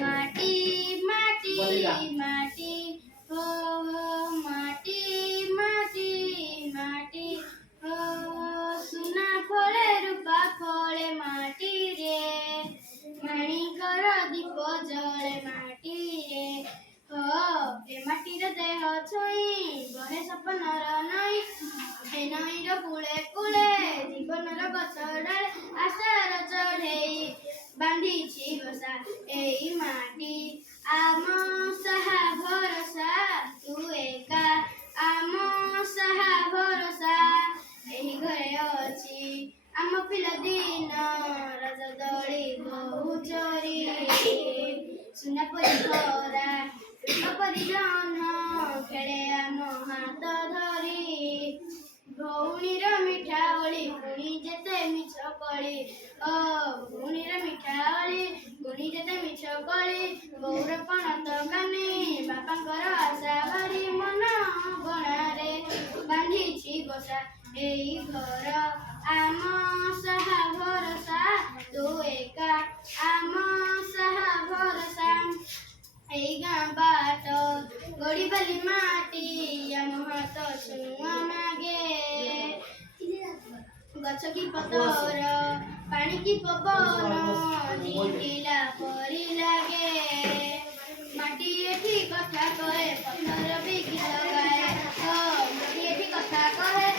माटी माटी माटी हो माटी माटी माटी हो सुना फळे रूपा फळे माटी रे माणिकर दीप जळे माटी रे हो ए माटीर देह छुई बहे सपनर नई ए नईर कूले कूले जीवनर गछ डाले आशार चढ़ेई बांधिछि बसा एई माटी आम साहा भरसा तू एका आम साहा भरसा एही घरे अछि आम पिलादिन राजदଳି बहु चोरी सुनापरी खरा रूपपरी जन खेळे आम हात धरी भौणीर मिठावळी पुणी जेते मिछ कळी भौणीर मिठावळी पुणी जेते मिछ कळी गौर पणत कानी बापांकर आशा भारी मन गणारे बांधिछि बसा एई घर आम साहा भरसा तू एका आम साहा भरसा एई गाँ बाट गड़ी बाली माटी आम हाथ छुआ मागे गछ की पतर पानी की पवन झिंकिला परी लागे माटी एठी कथा कहे पत्थर भी गीत गाए माटी एठी कथा कहे